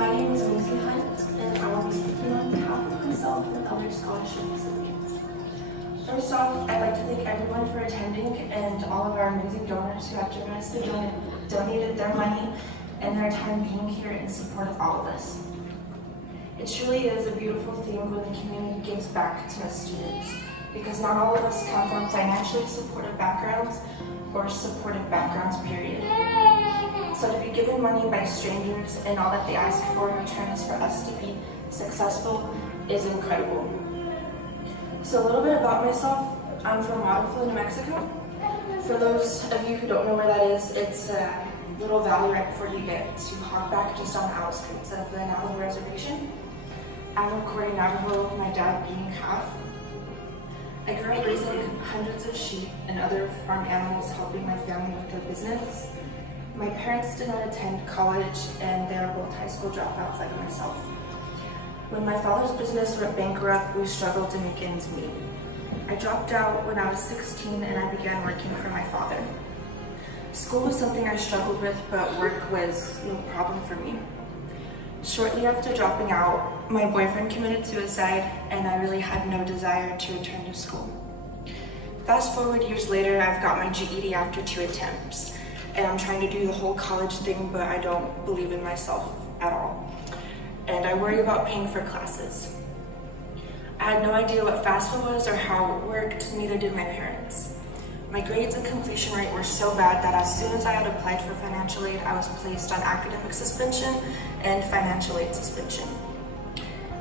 My name is Macee Hunt, and I will be speaking on behalf of myself and other scholarship recipients. First off, I'd like to thank everyone for attending and all of our amazing donors who have generously donated their money and their time being here in support of all of us. It truly is a beautiful thing when the community gives back to us students, because not all of us come from financially supportive backgrounds or supportive backgrounds, period. So to be given money by strangers and all that they ask for in return is for us to be successful is incredible. So a little bit about myself. I'm from Waterville, New Mexico. For those of you who don't know where that is, it's a little valley right before you get to Hogback, just on the outskirts of the Navajo Reservation. I'm a Corey Navajo, my dad being half. I grew up raising hundreds of sheep and other farm animals, helping my family with their business. My parents did not attend college, and they are both high school dropouts like myself. When my father's business went bankrupt, we struggled to make ends meet. I dropped out when I was 16 and I began working for my father. School was something I struggled with, but work was no problem for me. Shortly after dropping out, my boyfriend committed suicide, and I really had no desire to return to school. Fast forward years later, I've got my GED after 2 attempts, and I'm trying to do the whole college thing, but I don't believe in myself at all. And I worry about paying for classes. I had no idea what FAFSA was or how it worked, neither did my parents. My grades and completion rate were so bad that as soon as I had applied for financial aid, I was placed on academic suspension and financial aid suspension.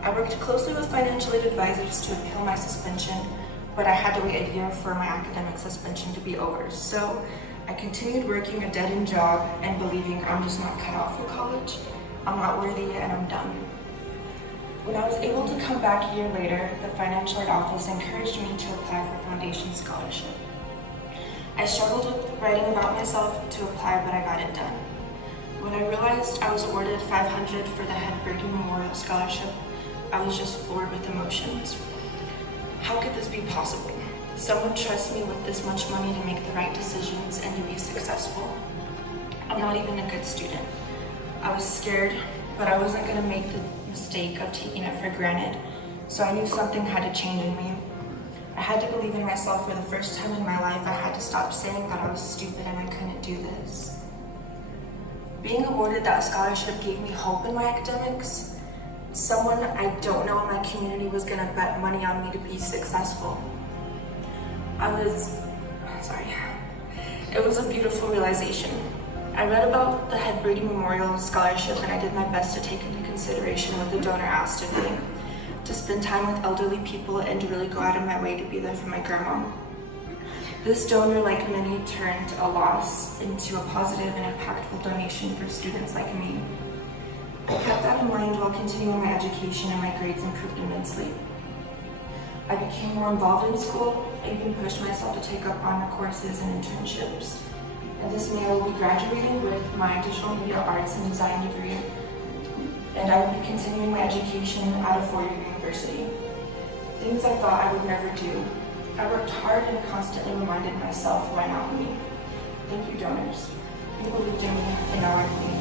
I worked closely with financial aid advisors to appeal my suspension, but I had to wait a year for my academic suspension to be over. So I continued working a dead-end job and believing I'm just not cut out for college, I'm not worthy, and I'm done. When I was able to come back a year later, the financial aid office encouraged me to apply for foundation scholarship. I struggled with writing about myself to apply, but I got it done. When I realized I was awarded $500 for the Head Breaking Memorial Scholarship, I was just floored with emotions. How could this be possible? Someone trusts me with this much money to make the right decisions and to be successful. I'm not even a good student. I was scared, but I wasn't going to make the mistake of taking it for granted, so I knew something had to change in me. I had to believe in myself. For the first time in my life, I had to stop saying that I was stupid and I couldn't do this. Being awarded that scholarship gave me hope in my academics. Someone I don't know in my community was going to bet money on me to be successful. It was a beautiful realization. I read about the Head Breeding Memorial Scholarship, and I did my best to take into consideration what the donor asked of me, to spend time with elderly people and to really go out of my way to be there for my grandma. This donor, like many, turned a loss into a positive and impactful donation for students like me. I kept that in mind while continuing my education, and my grades improved immensely. I became more involved in school. I even pushed myself to take up honor courses and internships. And this May I will be graduating with my digital media arts and design degree, and I will be continuing my education at a 4-year university. Things I thought I would never do. I worked hard and constantly reminded myself, why not me? Thank you, donors. You believed in me, and now I believe.